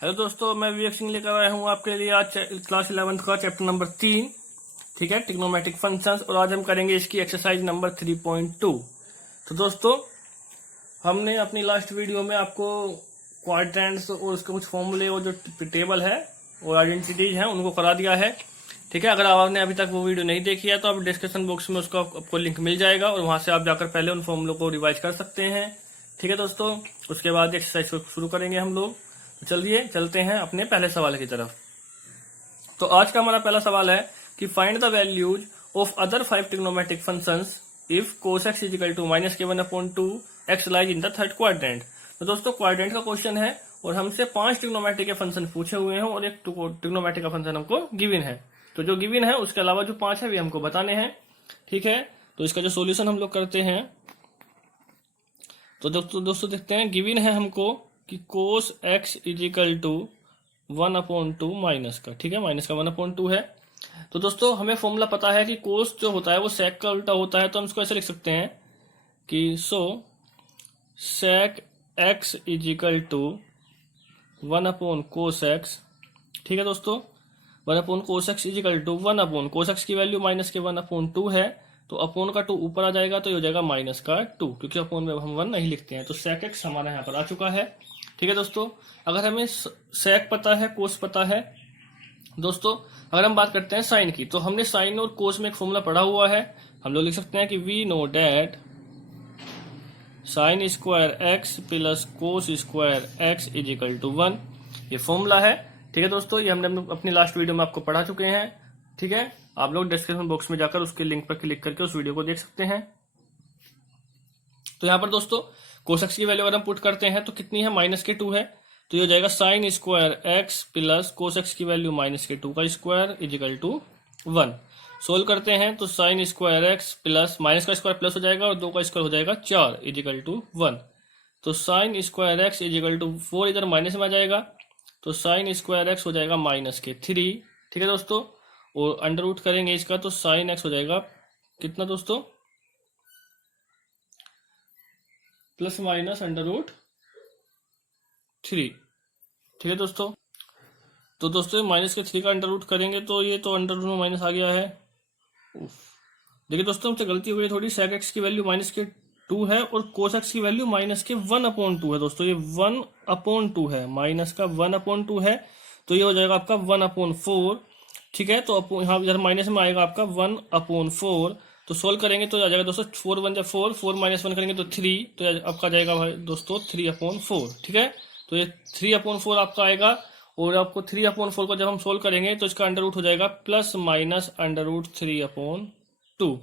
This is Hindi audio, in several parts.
हेलो दोस्तों, मैं विवेक सिंह लेकर आया हूँ आपके लिए आज क्लास 11th का चैप्टर नंबर 3। ठीक है, ट्रिग्नोमेट्रिक फंक्शंस। और आज हम करेंगे इसकी एक्सरसाइज नंबर 3.2। तो दोस्तों, हमने अपनी लास्ट वीडियो में आपको क्वाड्रेंट्स और उसके कुछ फॉर्मूले और जो टेबल है और आइडेंटिटीज हैं उनको करा दिया है। ठीक है, अगर आपने अभी तक वो वीडियो नहीं देखी है तो आप डिस्क्रिप्शन बॉक्स में उसका आपको लिंक मिल जाएगा और वहां से आप जाकर पहले उन फॉर्मूलों को रिवाइज कर सकते हैं। ठीक है दोस्तों, उसके बाद एक्सरसाइज को शुरू करेंगे हम लोग। तो चलिए चलते हैं अपने पहले सवाल की तरफ। तो आज का हमारा पहला सवाल है कि find the values of other 5 trigonometric functions if cos x equal to -k1/2 x lies in the third quadrant. तो दोस्तों, क्वाड्रेंट का क्वेश्चन है और हमसे 5 ट्रिग्नोमेट्रिक के फंक्शन पूछे हुए हैं और एक ट्रिग्नोमेट्रिक का फंक्शन हमको गिवन है। तो जो गिवन है उसके अलावा जो 5 है वे हमको बताने हैं। ठीक है, तो इसका जो सोल्यूशन हम लोग करते हैं तो दोस्तों देखते हैं। गिवन है हमको कि cos x equal to 1/2 minus का। ठीक है, माइनस का 1/2 है। तो दोस्तों, हमें फॉर्मूला पता है कि cos जो होता है वो sec का उल्टा होता है, तो हम इसको ऐसे लिख सकते हैं कि sec x equal to 1/cos x। ठीक है दोस्तों, 1/cos x equal to 1/cos x की वैल्यू -k1/2 है, तो अपोन का 2 ऊपर आ जाएगा तो ये हो जाएगा -2, क्योंकि अपोन में हम 1 नहीं लिखते हैं। तो sec x हमारा यहाँ पर आ चुका है। ठीक है दोस्तों, अगर हमें sec पता है, cos पता है दोस्तों, अगर हम बात करते हैं साइन की, तो हमने साइन और cos में एक फॉर्मूला पढ़ा हुआ है। हम लोग लिख सकते हैं कि we know that sine square x plus cos square x equal to 1। ये फॉर्मूला है। ठीक है दोस्तों, ये हमने अपनी लास्ट वीडियो में आपको पढ़ा चुके हैं। ठीक है, आप लोग डिस्क्रिप्शन बॉक्स में जाकर उसके लिंक पर क्लिक करके उस वीडियो को देख सकते हैं। तो यहाँ पर दोस्तों cos x की वैल्यू अगर हम पुट करते हैं तो कितनी है, -k2 है, तो ये हो जाएगा sign square x plus cos x की वैल्यू -k2 का स्क्वायर इजिकल टू 1। सोल्व करते हैं तो sine square x plus minus का स्क्वायर प्लस हो जाएगा और 2 का स्क्वायर हो जाएगा 4 इजिकल टू 1। तो sine square x equal to 4 इधर माइनस में आ जाएगा, तो साइन स्क्वायर एक्स हो जाएगा -3। ठीक है दोस्तों, और अंडर रूट करेंगे इसका तो साइन एक्स हो जाएगा कितना दोस्तों, ±√3। ठीक है दोस्तों, तो दोस्तों -3 का अंडर रूट करेंगे तो ये तो अंडर रूट में माइनस आ गया है। देखिए दोस्तों, हमसे गलती हुई है थोड़ी। sec x की वैल्यू -k2 है और cos x की वैल्यू -k1/2 है। दोस्तों ये 1/2 है, माइनस का 1/2 है, तो ये हो जाएगा आपका 1/4। ठीक है, तो यहाँ इधर माइनस में आएगा आपका 1/4। तो सोल्व करेंगे तो आ जाएगा दोस्तों 4 1 4, 4 -1 करेंगे तो 3, तो आपका जाएगा भाई दोस्तों 3/4। ठीक है, तो ये 3/4 आपका आएगा और आपको 3/4 को जब हम सोल्व करेंगे तो इसका अंडर रूट हो जाएगा ±√3/2।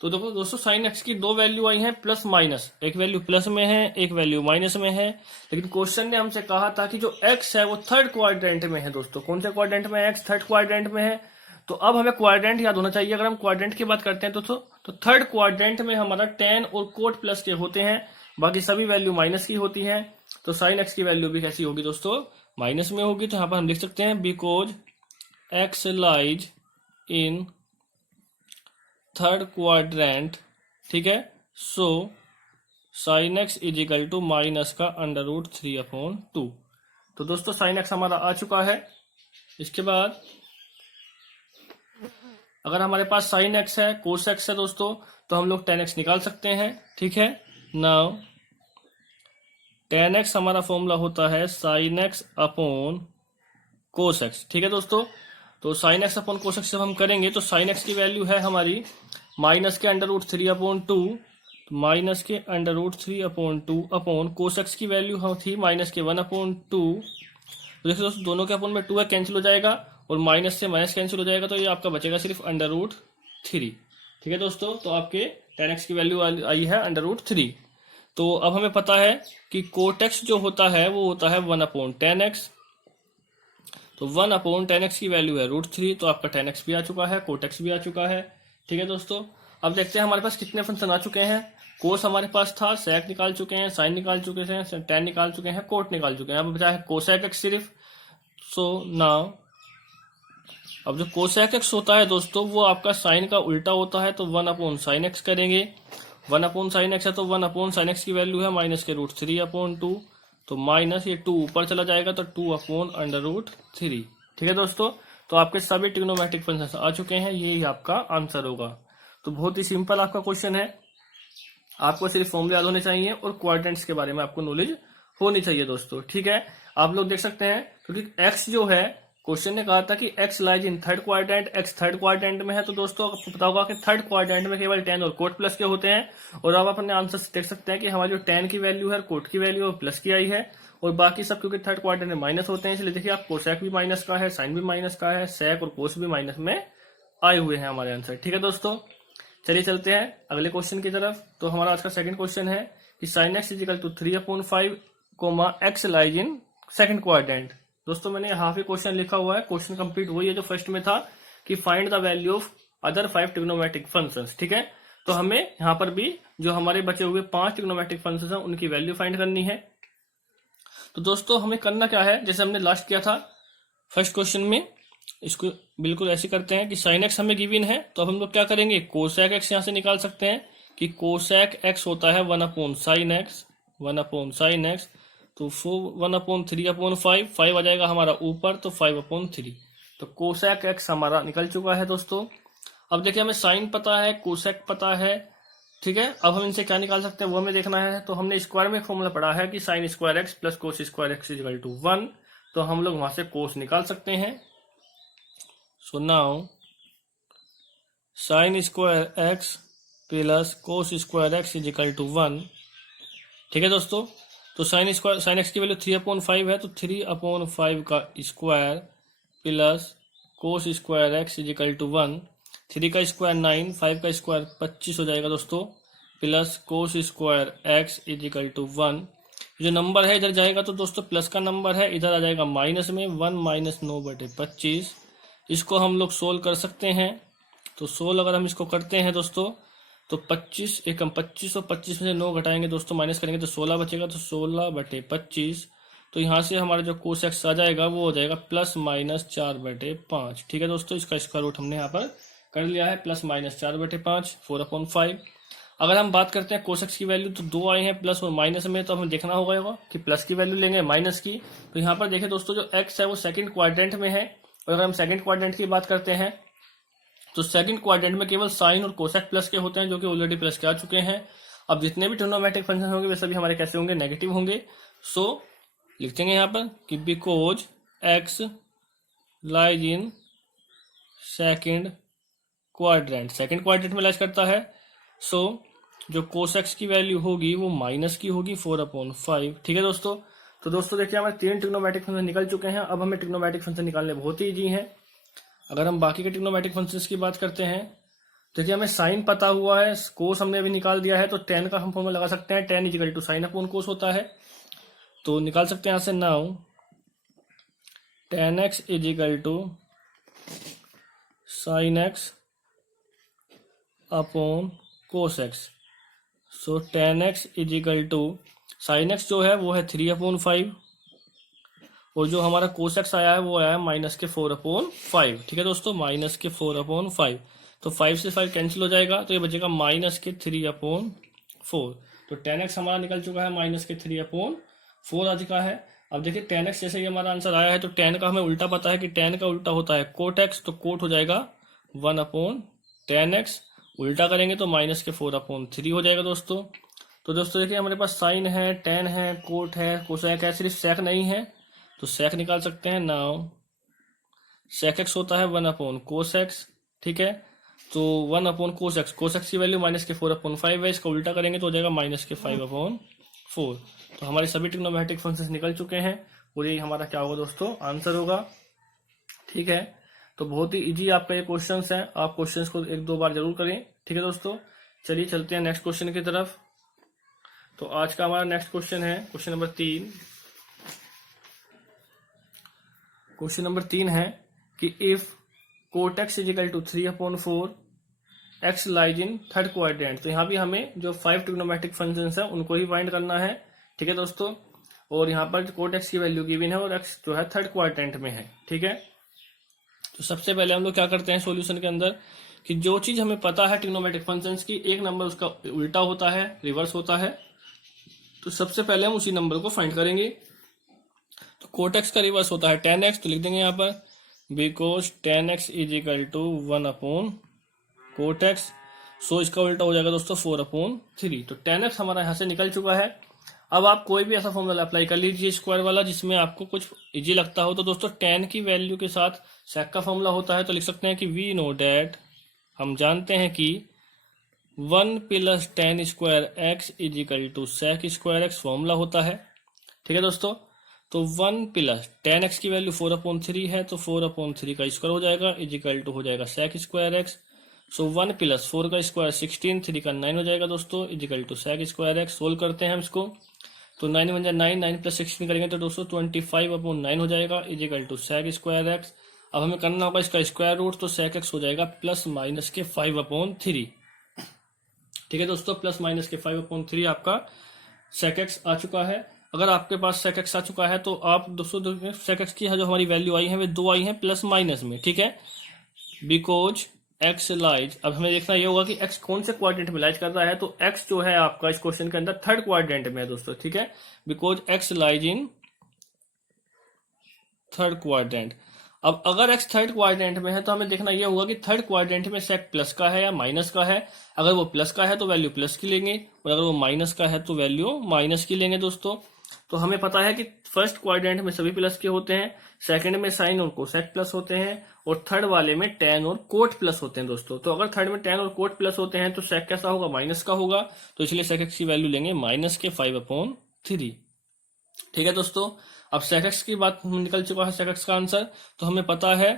तो देखो दोस्तों, साइन एक्स की 2 वैल्यू आई हैं प्लस माइनस, एक वैल्यू प्लस में है एक वैल्यू माइनस में है। लेकिन क्वेश्चन ने हमसे कहा था कि जो एक्स है वो थर्ड क्वाड्रेंट में है। दोस्तों कौन से क्वाड्रेंट में है, एक्स थर्ड क्वाड्रेंट में है। तो अब हमें क्वाड्रेंट याद होना चाहिए। अगर हम क्वाड्रेंट की बात करते हैं तो थर्ड क्वाड्रेंट में हमारा tan और कोट प्लस के होते हैं, बाकी सभी वैल्यू माइनस की होती है। तो साइन एक्स की वैल्यू भी कैसी होगी दोस्तों, माइनस में होगी। तो यहाँ पर हम लिख सकते हैं because x lies in third quadrant. ठीक है, so sine x equal to minus का √3/2। तो दोस्तों साइन एक्स हमारा आ चुका है। इसके बाद अगर हमारे पास साइन एक्स है, कोस एक्स है दोस्तों, तो हम लोग tan x निकाल सकते हैं। ठीक है, नाउ tan x हमारा फॉर्मूला होता है sine x upon cos x. ठीक है दोस्तों, तो sine x upon cos x जब हम करेंगे तो साइन एक्स की वैल्यू है हमारी -√3/2, -√3/2 अपॉन कोस एक्स की वैल्यू थी -k1/2। तो देखिए दोस्तों, दोनों के अपॉन में 2 है, कैंसिल हो जाएगा और माइनस से माइनस कैंसिल हो जाएगा, तो ये आपका बचेगा सिर्फ √3। ठीक है दोस्तों, तो आपके tan x की वैल्यू आई है √3। तो अब हमें पता है कि कोट एक्स जो होता है वो होता है 1/tan x। तो 1/tan x की वैल्यू है √3, तो आपका tan x भी आ चुका है, कोट x भी आ चुका है। ठीक है दोस्तों, अब देखते हैं हमारे पास कितने फंक्शन आ चुके हैं। कोस हमारे पास था, sec निकाल चुके हैं, साइन निकाल चुके हैं, tan निकाल चुके हैं, कोट निकाल चुके हैं। अब बचा है cosec x सिर्फ। सो नाउ अब जो cosec x होता है दोस्तों वो आपका साइन का उल्टा होता है, तो 1/sin x करेंगे। 1/sin x है तो 1/sin x की वैल्यू है -√3/2। तो माइनस ये 2 ऊपर चला जाएगा तो 2/√3। ठीक है दोस्तों, तो आपके सभी ट्रिग्नोमेट्रिक फंक्शंस आ चुके हैं, ये ही आपका आंसर होगा। तो बहुत ही सिंपल आपका क्वेश्चन है, आपको सिर्फ फॉर्मूले याद होने चाहिए और क्वाड्रेंट्स के बारे में आपको नॉलेज होनी चाहिए दोस्तों। ठीक है, आप लोग देख सकते हैं क्योंकि एक्स जो है, क्वेश्चन ने कहा था कि x lies in third quadrant, x third quadrant में है, तो दोस्तों आपको पता होगा कि थर्ड क्वाड्रेंट में केवल tan और कोट प्लस के होते हैं। और आप अपने आंसर से देख सकते हैं कि हमारी जो tan की वैल्यू है, कोट की वैल्यू प्लस की आई है, और बाकी सब क्योंकि थर्ड क्वाड्रेंट में माइनस होते हैं, इसलिए देखिए आप कोसेक भी माइनस का है, साइन भी माइनस का है, सेक और कोस भी माइनस में आए हुए हैं हमारे आंसर। ठीक है दोस्तों, चलिए चलते हैं अगले क्वेश्चन की तरफ। तो हमारा आज का सेकंड क्वेश्चन है कि sin x equal to 3/5 x lies in second quadrant. दोस्तों मैंने यहाँ पे क्वेश्चन लिखा हुआ है, क्वेश्चन कंप्लीट वही है जो फर्स्ट में था कि find the value of other 5 trigonometric functions. ठीक है, तो हमें यहाँ पर भी जो हमारे बचे हुए 5 ट्रिग्नोमेट्रिक फंक्शंस हैं उनकी वैल्यू फाइंड करनी है। तो दोस्तों हमें करना क्या है, जैसे हमने लास्ट किया था फर्स्ट क्वेश्चन में, इसको बिल्कुल ऐसे करते हैं कि sin x हमें गिवन है, तो अब हम लोग क्या करेंगे, कोसेक x यहाँ से निकाल सकते हैं कि कोसेक x होता है 1/sin x, 1/sin x, तो 1/3/5, 5 आ जाएगा हमारा ऊपर, तो 5/3। तो कोसेक x हमारा निकल चुका है दोस्तों। अब देखिए हमें साइन पता है, कोसेक पता है। ठीक है, अब हम इनसे क्या निकाल सकते हैं वो हमें देखना है। तो हमने स्क्वायर में फॉर्मूला पढ़ा है कि sin square x plus cos square x equal to 1, तो हम लोग वहां से कोस निकाल सकते हैं। So now sin square x plus cos square x equal to 1। ठीक है दोस्तों, तो sin x की वैल्यू 3/5 है, तो 3/5 का square plus cos square x equal to 1। 3 का स्क्वायर 9, 5 का स्क्वायर 25 हो जाएगा दोस्तों, plus cos square x equal to 1। जो नंबर है इधर जाएगा तो दोस्तों प्लस का नंबर है, इधर आ जाएगा माइनस में, 1 - 9/25। इसको हम लोग सोल्व कर सकते हैं। तो सोल्व अगर हम इसको करते हैं दोस्तों, तो 25 एकम 25 और 25 में से 9 घटाएंगे दोस्तों, माइनस करेंगे तो 16 बचेगा, तो 16/25। तो यहाँ से हमारा जो कोस एक्स आ जाएगा वो हो जाएगा +-4/5। ठीक है दोस्तों, इसका स्क्वायर रूट हमने यहाँ पर कर लिया है, +-4/5, 4/5। अगर हम बात करते हैं कोस एक्स की वैल्यू, तो 2 आए हैं प्लस और माइनस में, तो हमें देखना होगा कि प्लस की वैल्यू लेंगे माइनस की। तो यहाँ पर देखिए दोस्तों, जो एक्स है वो सेकंड क्वाड्रेंट में है, और अगर हम सेकंड क्वाड्रेंट की बात करते हैं तो सेकंड क्वाड्रेंट में केवल साइन और कोसेक प्लस के होते हैं, जो कि ऑलरेडी प्लस के आ चुके हैं। अब जितने भी ट्रिग्नोमेट्रिक फंक्शन होंगे वे सभी हमारे कैसे होंगे, नेगेटिव होंगे। सो लिखते हैं यहाँ पर कि because x lies in second quadrant, second quadrant में लाइज करता है। सो जो कोसेक्स की वैल्यू होगी वो माइनस की होगी, 4/5। ठीक है दोस्तों, तो दोस्तों देखिए हमारे 3 ट्रिग्नोमेट्रिक फंक्शन निकल चुके हैं। अब हमें ट्रिग्नोमेट्रिक फंक्शन निकालने बहुत ही ईजी है। अगर हम बाकी के ट्रिग्नोमेट्रिक फंक्शंस की बात करते हैं, तो देखिए हमें साइन पता हुआ है, कोस हमने अभी निकाल दिया है, तो tan का हम फॉर्मूला लगा सकते हैं, tan equal to sine upon cos होता है, तो निकाल सकते हैं यहाँ से। Now tan x equal to sine x upon cos x। So tan x equal to sine x जो है वो है 3/5, और जो हमारा कोस एक्स आया है वो आया है -4/5। ठीक है दोस्तों, -4/5। तो 5 से 5 कैंसिल हो जाएगा, तो ये बचेगा -3/4। तो tan x हमारा निकल चुका है -3/4 आ चुका है। अब देखिए tan x जैसे ही हमारा आंसर आया है, तो tan का हमें उल्टा पता है कि tan का उल्टा होता है कोट x, तो कोट हो जाएगा 1/tan x। उल्टा करेंगे तो -4/3 हो जाएगा दोस्तों। तो दोस्तों देखिए हमारे पास साइन है, tan है, कोट है, कोसेक है, सिर्फ सेक नहीं है, तो सेक निकाल सकते हैं। नाउ सेक एक्स होता है 1/cos x। ठीक है, तो 1/cos x, cos x की वैल्यू -4/5 है, इसका उल्टा करेंगे तो हो जाएगा -5/4। तो हमारे सभी ट्रिग्नोमेट्रिक फंक्शंस निकल चुके हैं, और यही हमारा क्या होगा दोस्तों, आंसर होगा। ठीक है, तो बहुत ही इजी आपका ये क्वेश्चन है, आप क्वेश्चंस को 1-2 बार जरूर करें। ठीक है दोस्तों, चलिए चलते हैं नेक्स्ट क्वेश्चन की तरफ। तो आज का हमारा नेक्स्ट क्वेश्चन है क्वेश्चन नंबर 3। क्वेश्चन नंबर 3 है कि if cot x equal to 3/4 x lies in third quadrant. तो यहाँ भी हमें जो 5 ट्रिग्नोमेट्रिक फंक्शंस है उनको ही फाइंड करना है। ठीक है दोस्तों, और यहाँ पर कोट एक्स की वैल्यू गिवन है और एक्स जो है थर्ड क्वाड्रेंट में है। ठीक है, तो सबसे पहले हम लोग क्या करते हैं सॉल्यूशन के अंदर कि जो चीज हमें पता है ट्रिग्नोमेट्रिक फंक्शंस की, एक नंबर उसका उल्टा होता है, रिवर्स होता है। तो सबसे पहले हम उसी नंबर को फाइंड करेंगे। तो कोट एक्स का रिवर्स होता है tan x, तो लिख देंगे यहाँ पर because tan x is equal to 1 upon cot x. So इसका उल्टा हो जाएगा दोस्तों 4/3। तो tan x हमारा यहाँ से निकल चुका है। अब आप कोई भी ऐसा फॉर्मूला अप्लाई कर लीजिए स्क्वायर वाला जिसमें आपको कुछ इजी लगता हो। तो दोस्तों tan की वैल्यू के साथ sec का फॉर्मूला होता है, तो लिख सकते हैं कि वी नो डैट, हम जानते हैं कि 1 plus tan square x is equal to sec square x formula होता है। ठीक है दोस्तों, तो 1 प्लस tan x की वैल्यू 4/3 है, तो 4/3 का स्क्वायर हो जाएगा इज इक्वल टू हो जाएगा sec स्क्वायर एक्स। सो 1 प्लस 4 का स्क्वायर 16, 3 का 9 हो जाएगा दोस्तों is equal to sec square x. Solve करते हैं हम इसको, तो 9 बन जाए 9, 9 प्लस 16 करेंगे तो दोस्तों 25/9 हो जाएगा is equal to sec square x. अब हमें करना होगा इसका स्क्वायर रूट, तो sec x हो जाएगा प्लस माइनस के 5/3। ठीक है दोस्तों, प्लस माइनस के 5/3 आपका sec x आ चुका है। अगर आपके पास sec x आ चुका है तो आप दोस्तों sec x की जो हमारी वैल्यू आई है वे 2 आई है प्लस माइनस में। ठीक है, बिकॉज x लाइज, अब हमें देखना ये होगा कि x कौन से क्वाड्रेंट में लाइज कर रहा है। तो x जो है आपका इस क्वेश्चन के अंदर थर्ड क्वाड्रेंट में है दोस्तों। ठीक है, because x lies in third quadrant. अब अगर x थर्ड क्वाड्रेंट में है तो हमें देखना यह होगा कि थर्ड क्वाड्रेंट में sec प्लस का है या माइनस का है। अगर वो प्लस का है तो वैल्यू प्लस की लेंगे, और अगर वो माइनस का है तो वैल्यू माइनस की लेंगे दोस्तों। तो हमें पता है कि फर्स्ट क्वाड्रेंट में सभी प्लस के होते हैं, सेकंड में साइन और कोसेक प्लस होते हैं, और थर्ड वाले में tan और कोट प्लस होते हैं दोस्तों। तो अगर थर्ड में tan और कोट प्लस होते हैं तो sec कैसा होगा, माइनस का होगा। तो इसलिए sec x की वैल्यू लेंगे माइनस के 5/3। ठीक है दोस्तों, अब sec x की बात निकल चुका है sec x का आंसर। तो हमें पता है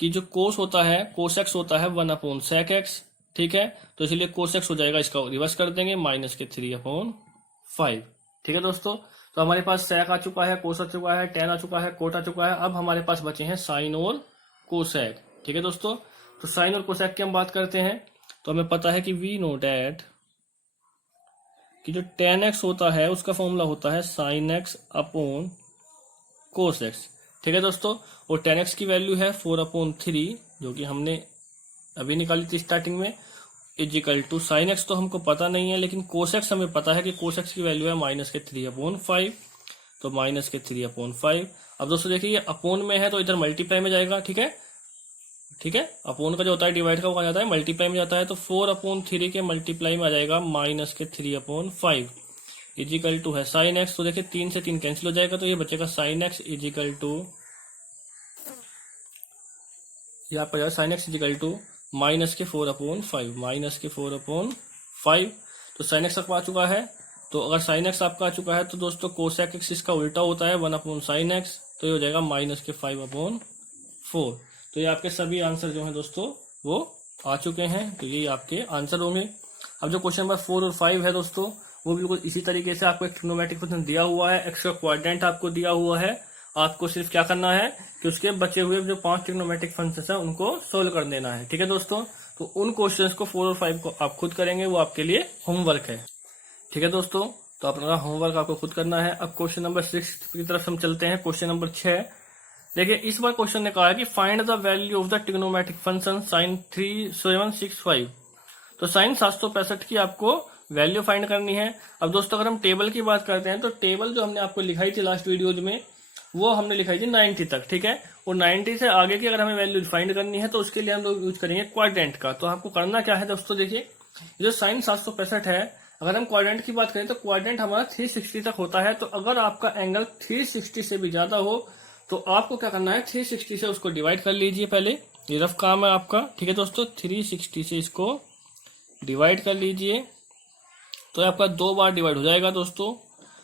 कि जो कोस होता है कोसेक्स होता है 1/sec x। ठीक है, तो इसलिए कोसेक्स हो जाएगा, इसका रिवर्स कर देंगे माइनस के 3/5। ठीक है दोस्तों, तो हमारे पास sec आ चुका है, कोस आ चुका है, tan आ चुका है, कोट आ चुका है। अब हमारे पास बचे हैं साइन और कोसेक। ठीक है दोस्तों, तो साइन और कोसेक की हम बात करते हैं। तो हमें पता है कि वी नो डैट कि जो tan x होता है उसका फॉर्मूला होता है sin x upon cos x। ठीक है दोस्तों, और tan x की वैल्यू है 4/3 जो कि हमने अभी निकाली थी स्टार्टिंग में, is equal to sine x तो हमको पता नहीं है, लेकिन कोस एक्स हमें पता है कि कोस एक्स की वैल्यू है माइनस के 3/5। तो माइनस के 3/5। अब दोस्तों देखिए ये अपोन में है तो इधर मल्टीप्लाई में जाएगा। ठीक है, ठीक है, अपोन का जो होता है डिवाइड का वो जाता है मल्टीप्लाई में जाता है। तो 4/3 के मल्टीप्लाई में आ जाएगा माइनस के 3/5 इज इक्वल टू है साइन एक्स। तो देखिए 3 से 3 कैंसिल हो जाएगा, तो ये बचेगा sine x is equal to, यहाँ पर sine x is equal to minus के 4/5, माइनस के 4/5। तो साइन एक्स आपका आ चुका है। तो अगर साइन एक्स आपका आ चुका है तो दोस्तों कोसेक एक्स इसका उल्टा होता है 1/sin x, तो ये हो जाएगा माइनस के 5/4। तो ये आपके सभी आंसर जो हैं दोस्तों वो आ चुके हैं। तो ये आपके आंसर होंगे। अब जो क्वेश्चन नंबर 4 और 5 है दोस्तों वो बिल्कुल इसी तरीके से आपको एक ट्रिग्नोमेट्रिक फंक्शन दिया हुआ है, एक्स का क्वाड्रेंट आपको दिया हुआ है। आपको सिर्फ क्या करना है कि उसके बचे हुए जो 5 ट्रिग्नोमेट्रिक फंक्शंस हैं उनको सोल्व कर देना है। ठीक है दोस्तों, तो उन क्वेश्चंस को 4 और 5 को आप खुद करेंगे, वो आपके लिए होमवर्क है। ठीक है दोस्तों, तो अपना होमवर्क आपको खुद करना है। अब क्वेश्चन नंबर 6 की तरफ हम चलते हैं। क्वेश्चन नंबर 6 देखिए, इस बार क्वेश्चन ने कहा है कि find the value of the trigonometric function sin 3765। तो sin 765 की आपको वैल्यू फाइंड करनी है। अब दोस्तों अगर हम टेबल की बात करते हैं तो टेबल जो हमने आपको लिखाई थी लास्ट वीडियो में वो हमने लिखाई थी 90 तक। ठीक है, और 90 से आगे की अगर हमें वैल्यू फाइंड करनी है तो उसके लिए हम लोग यूज करेंगे क्वाड्रेंट का। तो आपको करना क्या है दोस्तों, देखिए जो sin 765 है, अगर हम क्वाड्रेंट की बात करें तो क्वाड्रेंट हमारा 360 तक होता है। तो अगर आपका एंगल 360 से भी ज्यादा हो तो आपको क्या करना है, 360 से उसको डिवाइड कर लीजिए। पहले ये रफ काम है आपका। ठीक है दोस्तों, 360 से इसको डिवाइड कर लीजिए, तो आपका 2 बार डिवाइड हो जाएगा दोस्तों।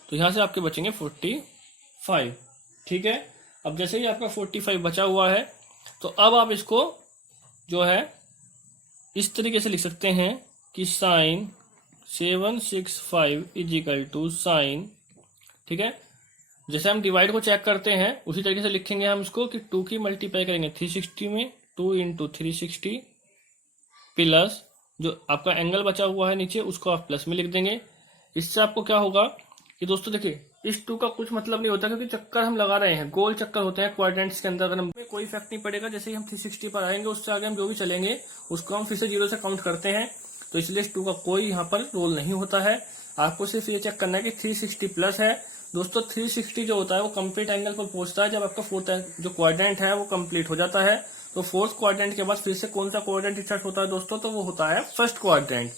तो यहां से आपके बचेंगे 45। ठीक है, अब जैसे ही आपका 45 बचा हुआ है तो अब आप इसको जो है इस तरीके से लिख सकते हैं कि sin 765 is equal to sine. ठीक है, जैसे हम डिवाइड को चेक करते हैं उसी तरीके से लिखेंगे हम इसको कि 2 की मल्टीप्लाई करेंगे 360 में, 2 × 360 प्लस जो आपका एंगल बचा हुआ है नीचे उसको आप प्लस में लिख देंगे। इससे आपको क्या होगा कि दोस्तों देखिए इस 2 का कुछ मतलब नहीं होता क्योंकि चक्कर हम लगा रहे हैं, गोल चक्कर होते हैं क्वाड्रेंट्स के अंदर। अगर हमें कोई इफेक्ट नहीं पड़ेगा, जैसे ही हम 360 पर आएंगे उससे आगे हम जो भी चलेंगे उसको हम फिर से 0 से काउंट करते हैं। तो इसलिए इस 2 का कोई यहाँ पर रोल नहीं होता है। आपको सिर्फ ये चेक करना है कि 360 प्लस है। दोस्तों 360 जो होता है वो कंप्लीट एंगल पर पहुंचता है जब आपका फोर्थ जो क्वाड्रेंट है वो कंप्लीट हो जाता है। तो फोर्थ क्वाड्रेंट के बाद फिर से कौन सा क्वाड्रेंट स्टार्ट होता है दोस्तों, तो वो होता है फर्स्ट क्वाड्रेंट।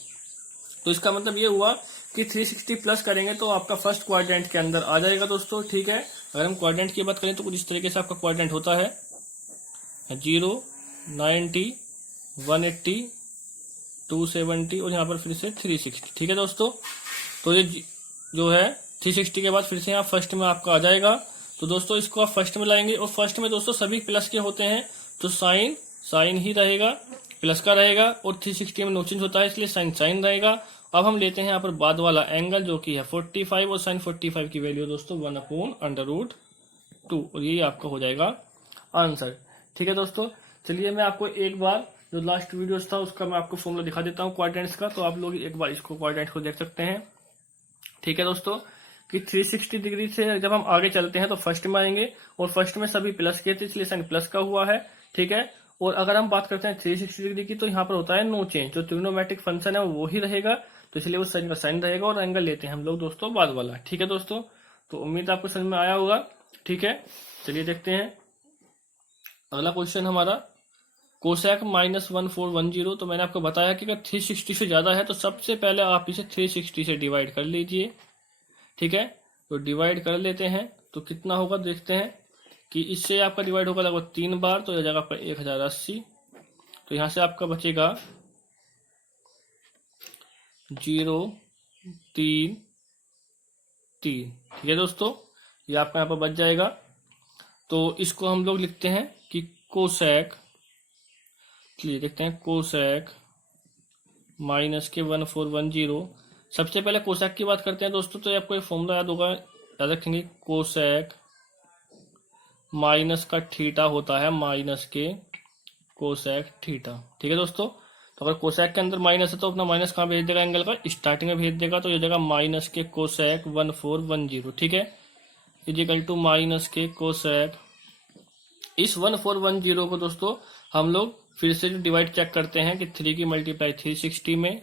तो इसका मतलब ये हुआ कि 360 प्लस करेंगे तो आपका फर्स्ट क्वाड्रेंट के अंदर आ जाएगा दोस्तों। ठीक है, अगर हम क्वाड्रेंट की बात करें तो कुछ इस तरीके से आपका क्वाड्रेंट होता है 0, 90, 180, 270 और यहाँ पर फिर से 360। ठीक है दोस्तों, तो ये जो है 360 के बाद फिर से यहाँ फर्स्ट में आपका आ जाएगा। तो दोस्तों इसको आप फर्स्ट में लाएंगे और फर्स्ट में दोस्तों सभी प्लस के होते हैं तो साइन ही रहेगा, प्लस का रहेगा और 360 में नो चेंज होता है इसलिए साइन रहेगा। अब हम लेते हैं यहाँ पर बाद वाला एंगल जो कि है 45 और साइन 45 की वैल्यू दोस्तों 1/√2 और यही आपका हो जाएगा आंसर। ठीक है दोस्तों, चलिए मैं आपको एक बार जो लास्ट वीडियो था उसका मैं आपको फॉर्मूला दिखा देता हूँ क्वाड्रेंट्स का, तो आप लोग एक बार इसको क्वाड्रेंट को देख सकते हैं। ठीक है दोस्तों, कि 360 डिग्री से जब हम आगे चलते हैं तो फर्स्ट में आएंगे और फर्स्ट में सभी प्लस के थे इसलिए साइन प्लस का हुआ है। ठीक है, और अगर हम बात करते हैं 360 डिग्री की तो यहाँ पर होता है नो चेंज, जो ट्रिग्नोमेट्रिक फंक्शन है वो ही रहेगा तो इसलिए वो साइन का साइन रहेगा और एंगल लेते हैं हम लोग दोस्तों बाद वाला। ठीक है दोस्तों, तो उम्मीद आपको समझ में आया होगा। ठीक है, चलिए देखते हैं अगला क्वेश्चन हमारा कोसेक -1410। तो मैंने आपको बताया कि अगर 360 से ज्यादा है तो सबसे पहले आप इसे 360 से डिवाइड कर लीजिए। ठीक है, तो डिवाइड कर लेते हैं तो कितना होगा देखते हैं कि इससे आपका डिवाइड होगा लगभग 3 बार तो यह जगह पर 1080। तो यहां से आपका बचेगा 0, 3, 3। ठीक है दोस्तों, ये आपका यहाँ पर बच जाएगा। तो इसको हम लोग लिखते हैं कि कोसेक, चलिए देखते हैं कोसेक -1410। सबसे पहले कोसेक की बात करते हैं दोस्तों, तो आपको एक फॉर्मूला याद होगा, याद रखेंगे कोसेक माइनस का थीटा होता है माइनस के कोसेक थीटा। ठीक है दोस्तों, तो अगर कोसेक के अंदर माइनस है तो अपना माइनस कहाँ भेज देगा, एंगल का स्टार्टिंग में भेज देगा, तो ये जगह माइनस के कोसेक 1410। ठीक है, इजिकल टू माइनस के कोसेक। इस 1410 को दोस्तों हम लोग फिर से डिवाइड चेक करते हैं कि 3 की मल्टीप्लाई 360 में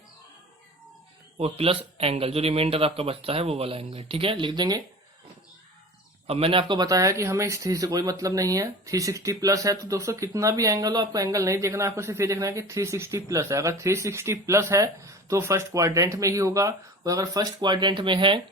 और प्लस एंगल जो रिमाइंडर आपका बचता है वो वाला एंगल। ठीक है, लिख देंगे। अब मैंने आपको बताया कि हमें इस 3 से कोई मतलब नहीं है, 360 प्लस है तो दोस्तों कितना भी एंगल हो आपको एंगल नहीं देखना, आपको सिर्फ ये देखना है कि 360 प्लस है। अगर 360 प्लस है तो फर्स्ट क्वाड्रेंट में ही होगा, और अगर फर्स्ट क्वाड्रेंट में है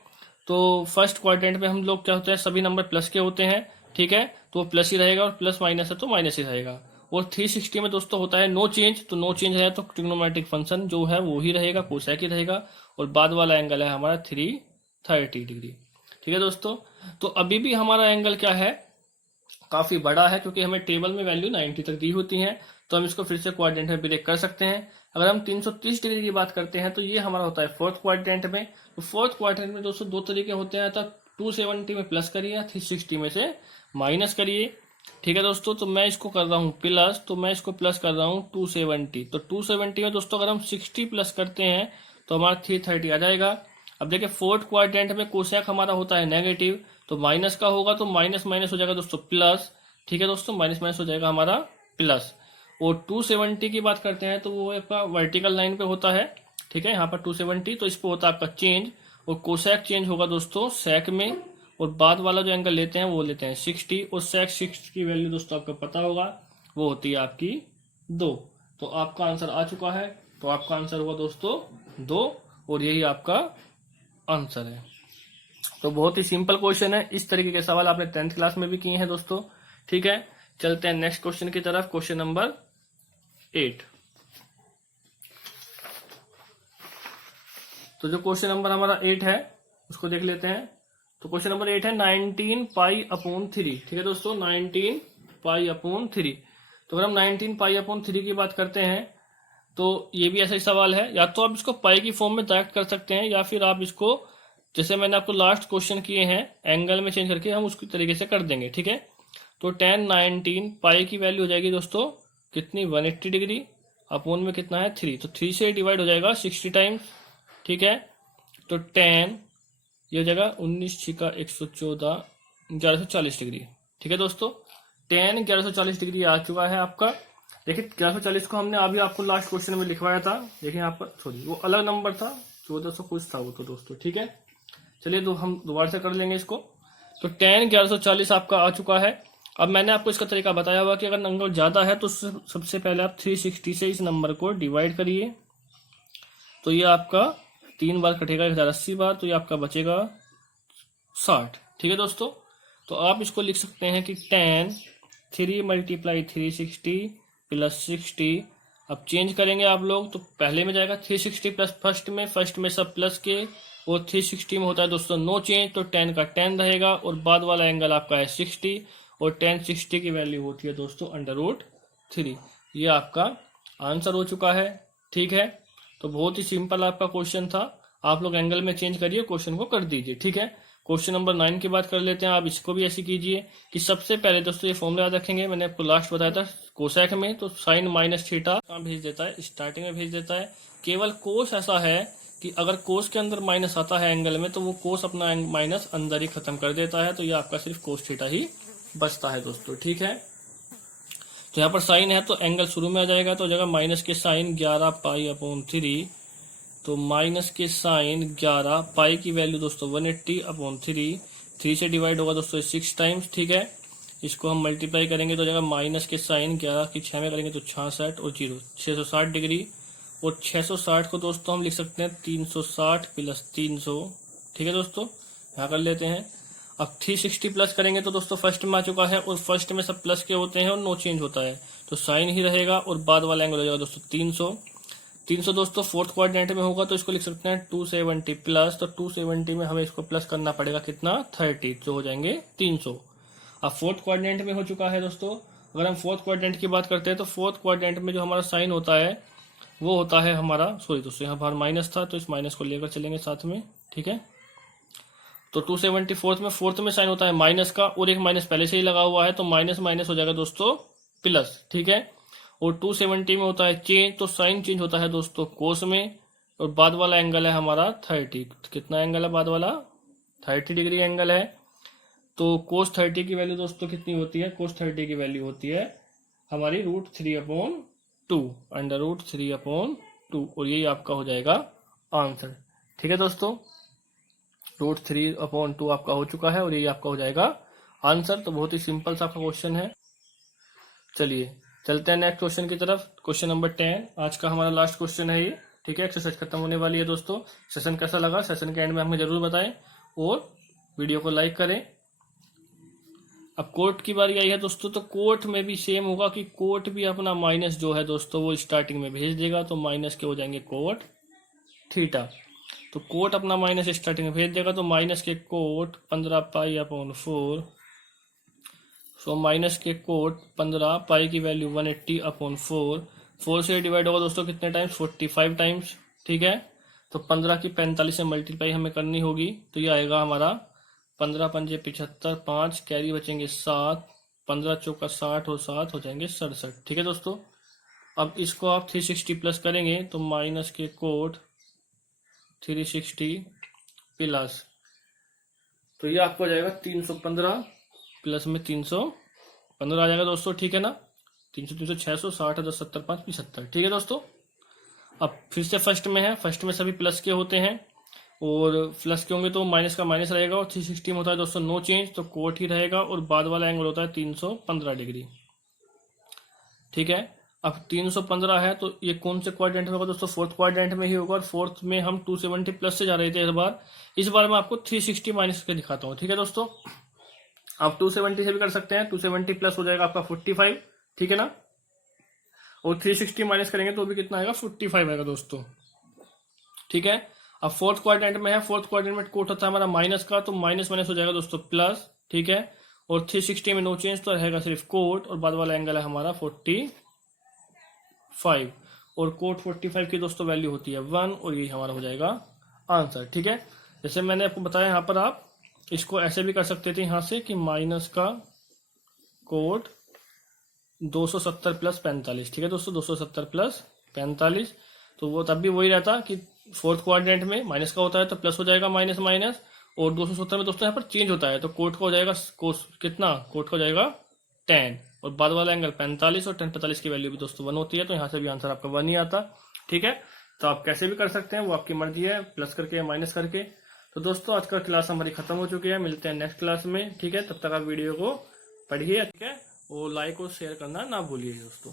तो फर्स्ट क्वाड्रेंट में हम लोग क्या होते हैं, सभी नंबर प्लस के होते हैं। ठीक है, तो प्लस ही रहेगा और प्लस माइनस है तो माइनस ही रहेगा। और 360 में दोस्तों होता है नो चेंज, तो नो चेंज है तो ट्रिग्नोमेट्रिक फंक्शन जो है वो ही रहेगा, कोसेक ही रहेगा, और बाद वाला एंगल है हमारा 330 डिग्री। ठीक है दोस्तों, तो अभी भी हमारा एंगल क्या है, काफी बड़ा है, क्योंकि हमें टेबल में वैल्यू 90 तक दी होती है, तो हम इसको फिर से क्वाड्रेंट में ब्रेक कर सकते हैं। अगर हम 330 डिग्री की बात करते हैं तो ये हमारा होता है फोर्थ क्वाड्रेंट में। तो फोर्थ क्वाड्रेंट में दोस्तों 2 तरीके होते हैं, तब 270 में प्लस करिए या 360 में से माइनस करिए। ठीक है दोस्तों, तो मैं इसको कर रहा हूँ प्लस, तो मैं इसको प्लस कर रहा हूँ 270। तो 270 में दोस्तों अगर हम 60 प्लस करते हैं तो हमारा 330 आ जाएगा। अब देखिए फोर्थ क्वाड्रेंट में कोसेक हमारा होता है नेगेटिव, तो माइनस का होगा तो माइनस माइनस हो जाएगा दोस्तों प्लस। ठीक है दोस्तों, माइनस माइनस हो जाएगा हमारा प्लस। और 270 की बात करते हैं तो वो आपका वर्टिकल लाइन पे होता है। ठीक है, यहाँ पर 270, तो इस पे होता है आपका चेंज, और कोसेक चेंज होगा दोस्तों सेक में, और बाद वाला जो एंगल लेते हैं वो लेते हैं 60, और सेक 60 की वैल्यू दोस्तों आपको पता होगा वो होती है आपकी 2। तो आपका आंसर आ चुका है, तो आपका आंसर हुआ दोस्तों 2, और यही आपका आंसर है। तो बहुत ही सिंपल क्वेश्चन है, इस तरीके के सवाल आपने 10th क्लास में भी किए हैं दोस्तों। ठीक है, चलते हैं नेक्स्ट क्वेश्चन की तरफ, क्वेश्चन नंबर 8। तो जो क्वेश्चन नंबर हमारा 8 है उसको देख लेते हैं। तो क्वेश्चन नंबर 8 है 19 पाई/3। ठीक है दोस्तों, 19 पाई/3। तो अगर हम 19 पाई/3 की बात करते हैं तो ये भी ऐसा ही सवाल है, या तो आप इसको पाई की फॉर्म में डायरेक्ट कर सकते हैं, या फिर आप इसको जैसे मैंने आपको लास्ट क्वेश्चन किए हैं एंगल में चेंज करके हम उसकी तरीके से कर देंगे। ठीक है, तो 10 19 पाई की वैल्यू हो जाएगी दोस्तों कितनी, 180 डिग्री, अपोन में कितना है 3, तो 3 से डिवाइड हो जाएगा 60 टाइम्स। ठीक है, तो 10 ये हो जाएगा 19 छिका 114, 1140 डिग्री। ठीक है दोस्तों, 10 1140 डिग्री आ चुका है आपका। देखिए 1140 को हमने अभी आपको लास्ट क्वेश्चन में लिखवाया था, देखिए यहाँ पर, सॉरी वो अलग नंबर था, 1400 कुछ था वो तो दोस्तों, ठीक है। चलिए तो हम दोबारा से कर लेंगे इसको। तो tan 1140 आपका आ चुका है। अब मैंने आपको इसका तरीका बताया हुआ कि अगर नंबर ज़्यादा है तो सबसे पहले आप 360 से इस नंबर को डिवाइड करिए, तो ये आपका 3 बार कटेगा 1080 बार, तो ये आपका बचेगा 60, ठीक है दोस्तों। तो आप इसको लिख सकते हैं कि tan 3 × 360 प्लस 60। अब चेंज करेंगे आप लोग, तो पहले में जाएगा 360 प्लस फर्स्ट में सब प्लस के, और 360 में होता है दोस्तों नो चेंज, तो tan का tan रहेगा, और बाद वाला एंगल आपका है 60, और tan 60 की वैल्यू होती है दोस्तों √3। ये आपका आंसर हो चुका है, ठीक है। तो बहुत ही सिंपल आपका क्वेश्चन था। आप लोग एंगल में चेंज करिए, क्वेश्चन को कर दीजिए, ठीक है। क्वेश्चन नंबर 9 की बात कर लेते हैं। आप इसको भी ऐसे कीजिए कि सबसे पहले दोस्तों ये फॉर्मूला याद रखेंगे, मैंने आपको लास्ट बताया था कोसेक में, तो साइन माइनस थीटा भेज देता है, स्टार्टिंग में भेज देता है। केवल कोस ऐसा है कि अगर कोस के अंदर माइनस आता है एंगल में, तो वो कोस अपना माइनस अंदर ही खत्म कर देता है, तो ये आपका सिर्फ कोस थीटा ही बचता है दोस्तों, ठीक है। तो यहाँ पर साइन है तो एंगल शुरू में आ जाएगा, तो जगह माइनस के साइन 11π/3, तो माइनस के साइन 11, पाई की वैल्यू दोस्तों 180/3, 3 से डिवाइड होगा दोस्तों 6 टाइम्स, ठीक है। इसको हम मल्टीप्लाई करेंगे तो जगह माइनस के साइन 11 की 6 में करेंगे तो 66 और 0 660 डिग्री, और 660 को दोस्तों हम लिख सकते हैं 360 प्लस 300, ठीक है दोस्तों। यहाँ कर लेते हैं। अब 360 प्लस करेंगे तो दोस्तों फर्स्ट में आ चुका है, और फर्स्ट में सब प्लस के होते हैं और नो चेंज होता है, तो साइन ही रहेगा, और बाद वाला एंगल हो जाएगा दोस्तों 300 दोस्तों फोर्थ क्वाड्रेंट में होगा, तो इसको लिख सकते हैं 270 प्लस, तो 270 में हमें इसको प्लस करना पड़ेगा कितना 30, तो हो जाएंगे 300। अब फोर्थ क्वाड्रेंट में हो चुका है दोस्तों। अगर हम फोर्थ क्वाड्रेंट की बात करते हैं तो फोर्थ क्वाड्रेंट में जो हमारा साइन होता है वो होता है हमारा, सॉरी दोस्तों यहाँ पर माइनस था, तो इस माइनस को लेकर चलेंगे साथ में, ठीक है। तो 274 में फोर्थ में साइन होता है माइनस का, और एक माइनस पहले से ही लगा हुआ है, तो माइनस माइनस हो जाएगा दोस्तों प्लस, ठीक है। और 270 में होता है चेंज, तो साइन चेंज होता है दोस्तों कोस में, और बाद वाला एंगल है हमारा 30। कितना एंगल है बाद वाला 30 डिग्री एंगल है। तो कोस 30 की वैल्यू दोस्तों कितनी होती है, कोस 30 की वैल्यू होती है हमारी √3/2, √3/2, और यही आपका हो जाएगा आंसर, ठीक है दोस्तों। √3/2 आपका हो चुका है, और यही आपका हो जाएगा आंसर। तो बहुत ही सिंपल सा आपका क्वेश्चन है। चलिए चलते हैं नेक्स्ट क्वेश्चन की तरफ। क्वेश्चन नंबर 10 आज का हमारा लास्ट क्वेश्चन है ये, ठीक है। एक्सरसाइज खत्म होने वाली है दोस्तों। सेशन कैसा लगा सेशन के एंड में हमें जरूर बताएं, और वीडियो को लाइक करें। अब कोट की बारी आई है दोस्तों, तो कोट में भी सेम होगा कि कोट भी अपना माइनस जो है दोस्तों वो स्टार्टिंग में भेज देगा, तो माइनस के हो जाएंगे कोट थीटा। तो कोट अपना माइनस स्टार्टिंग में भेज देगा, तो माइनस के कोट 15π/4, सो माइनस के कोट 15, पाई की वैल्यू 180/4, 4 से डिवाइड होगा दोस्तों कितने टाइम्स 45 टाइम्स, ठीक है। तो 15 की 45 से मल्टीप्लाई हमें करनी होगी, तो ये आएगा हमारा 15 पंजे 75, 5 कैरी बचेंगे 7, 15 चौका 60 और 7 हो जाएंगे 67, ठीक है दोस्तों। अब इसको आप 360 प्लस करेंगे तो माइनस के कोट 360 प्लस, तो ये आपको हो जाएगा 315 प्लस में 315 आ जाएगा दोस्तों, ठीक है ना। 300 300 600 60 10 70 5 75, ठीक है दोस्तों। अब फिर से फर्स्ट में है, फर्स्ट में सभी प्लस के होते हैं, और प्लस के होंगे तो माइनस का माइनस रहेगा, और 360 में होता है दोस्तों नो चेंज, तो कोट ही रहेगा, और बाद वाला एंगल होता है 315 डिग्री, ठीक है। अब 315 है तो ये कौन से क्वाड्रेंट में होगा दोस्तों, फोर्थ क्वाड्रेंट में ही होगा, और फोर्थ में हम 270 प्लस से जा रहे थे इस बार मैं आपको 360 माइनस करके दिखाता हूँ, ठीक है दोस्तों। आप 270 से भी कर सकते हैं, 270 प्लस हो जाएगा आपका 45, ठीक है ना, और 360 माइनस करेंगे तो भी कितना आएगा 45 आएगा दोस्तों, ठीक है। अब फोर्थ क्वाड्रेंट में है, फोर्थ क्वाड्रेंट में कोट होता है हमारा माइनस का, तो माइनस माइनस हो जाएगा दोस्तों प्लस, ठीक है। और 360 में नो चेंज, तो रहेगा सिर्फ कोट, और बाद वाला एंगल है हमारा 45, और कोट 45 की दोस्तों वैल्यू होती है 1, और यही हमारा हो जाएगा आंसर, ठीक है। जैसे मैंने आपको बताया यहाँ पर आप इसको ऐसे भी कर सकते थे यहाँ से कि माइनस का कोट 270 प्लस 45, ठीक है दोस्तों, 270 प्लस 45, तो वो तब भी वही रहता कि फोर्थ क्वाड्रेंट में माइनस का होता है तो प्लस हो जाएगा माइनस माइनस, और 270 में दोस्तों यहाँ पर चेंज होता है, तो कोट का हो जाएगा कितना, कोट का हो जाएगा 10, और बाद वाला एंगल 45, और 10 45 की वैल्यू भी दोस्तों 1 होती है, तो यहाँ से भी आंसर आपका 1 ही आता, ठीक है। तो आप कैसे भी कर सकते हैं, वो आपकी मर्जी है, प्लस करके या माइनस करके। तो दोस्तों आज का क्लास हमारी खत्म हो चुकी है, मिलते हैं नेक्स्ट क्लास में। ठीक है, तब तक आप वीडियो को पढ़िए, ठीक है, और लाइक और शेयर करना ना भूलिए दोस्तों।